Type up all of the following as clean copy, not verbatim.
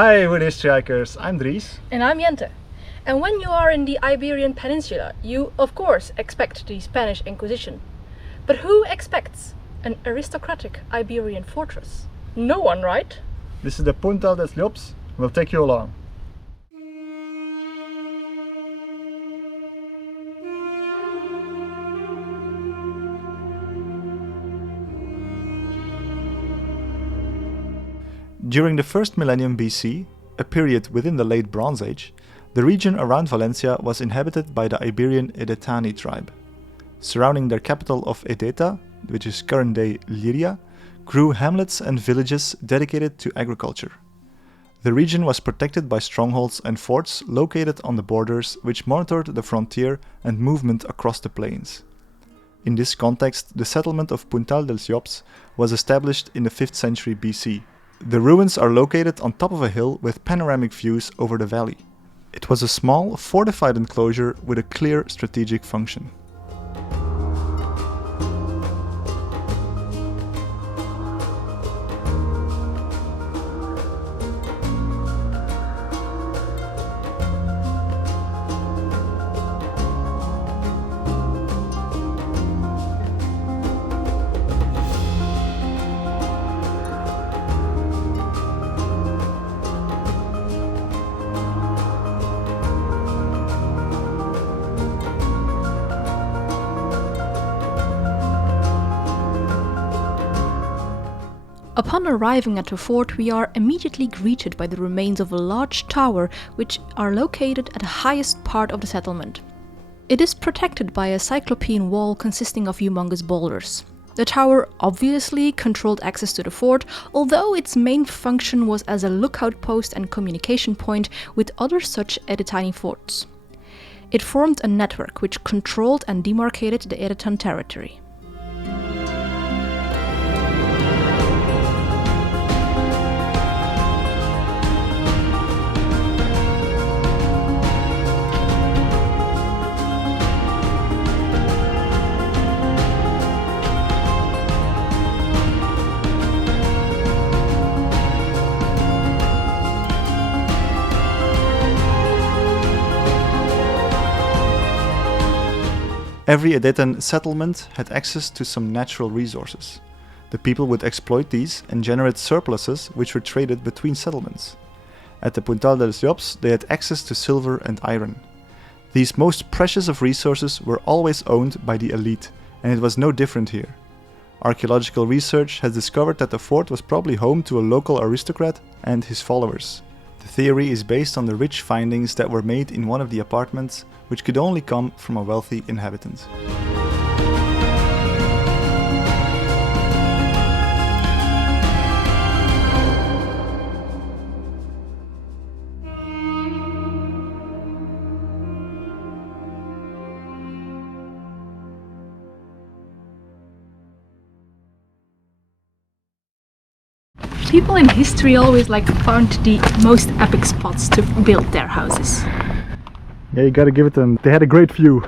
Hi, wood hitchhikers. I'm Dries. And I'm Jente. And when you are in the Iberian Peninsula, you of course expect the Spanish Inquisition. But who expects an aristocratic Iberian fortress? No one, right? This is the Puntal des Llops. We'll take you along. During the first millennium BC, a period within the late Bronze Age, the region around Valencia was inhabited by the Iberian Edetani tribe. Surrounding their capital of Edeta, which is current-day Leiria, grew hamlets and villages dedicated to agriculture. The region was protected by strongholds and forts located on the borders, which monitored the frontier and movement across the plains. In this context, the settlement of Puntal dels Llops was established in the 5th century BC. The ruins are located on top of a hill with panoramic views over the valley. It was a small, fortified enclosure with a clear strategic function. Upon arriving at the fort, we are immediately greeted by the remains of a large tower which are located at the highest part of the settlement. It is protected by a cyclopean wall consisting of humongous boulders. The tower obviously controlled access to the fort, although its main function was as a lookout post and communication point with other such Edetani forts. It formed a network which controlled and demarcated the Edetan territory. Every Edetan settlement had access to some natural resources. The people would exploit these and generate surpluses which were traded between settlements. At the Puntal dels Llops they had access to silver and iron. These most precious of resources were always owned by the elite, and it was no different here. Archaeological research has discovered that the fort was probably home to a local aristocrat and his followers. The theory is based on the rich findings that were made in one of the apartments, which could only come from a wealthy inhabitant. People in history always found the most epic spots to build their houses. Yeah, you gotta give it them. They had a great view.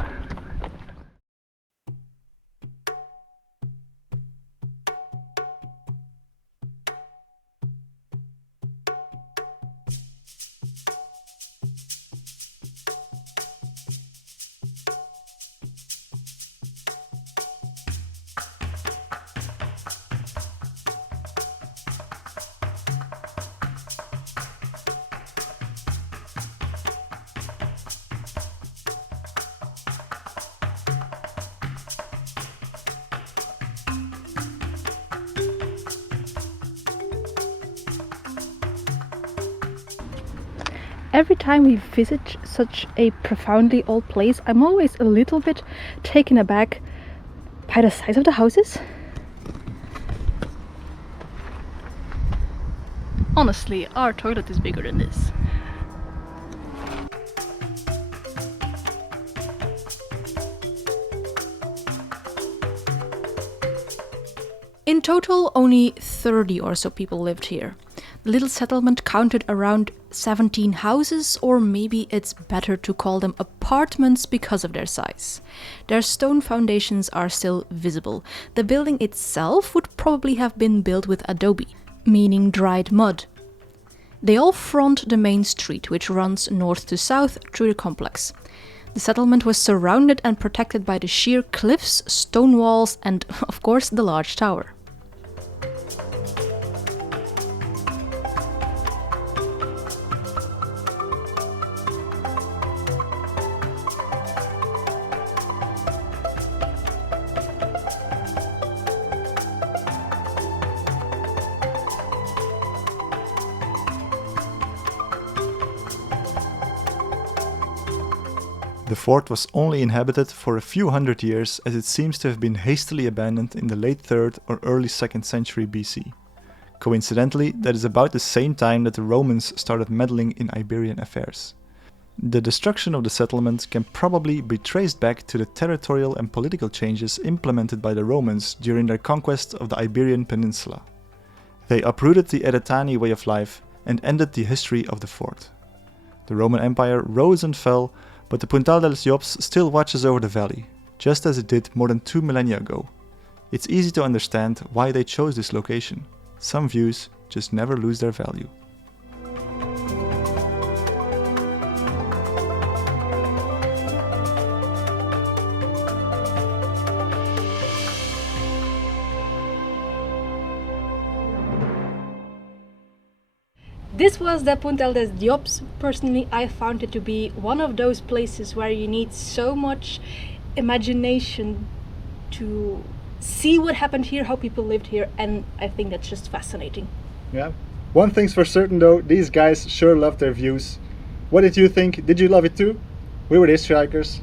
Every time we visit such a profoundly old place, I'm always a little bit taken aback by the size of the houses. Honestly, our toilet is bigger than this. In total, only 30 or so people lived here. The little settlement counted around 17 houses, or maybe it's better to call them apartments because of their size. Their stone foundations are still visible. The building itself would probably have been built with adobe, meaning dried mud. They all front the main street, which runs north to south through the complex. The settlement was surrounded and protected by the sheer cliffs, stone walls, and, of course, the large tower. The fort was only inhabited for a few hundred years, as it seems to have been hastily abandoned in the late 3rd or early 2nd century BC. Coincidentally, that is about the same time that the Romans started meddling in Iberian affairs. The destruction of the settlement can probably be traced back to the territorial and political changes implemented by the Romans during their conquest of the Iberian Peninsula. They uprooted the Edetani way of life and ended the history of the fort. The Roman Empire rose and fell, but the Puntal dels Llops still watches over the valley, just as it did more than 2 millennia ago. It's easy to understand why they chose this location. Some views just never lose their value. This was the Puntal dels Llops. Personally, I found it to be one of those places where you need so much imagination to see what happened here, how people lived here, and I think that's just fascinating. Yeah. One thing's for certain though, these guys sure love their views. What did you think? Did you love it too? We were the Hitchhikers.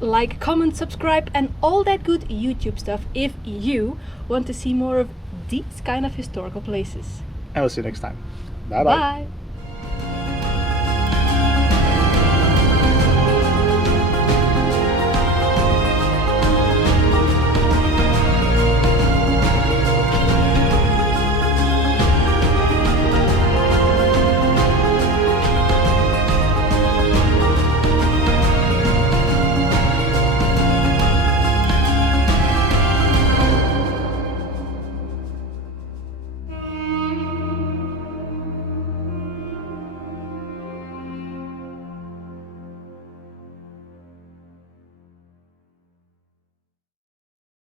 Like, comment, subscribe, and all that good YouTube stuff if you want to see more of these kind of historical places. And we'll see you next time. Bye-bye. Bye!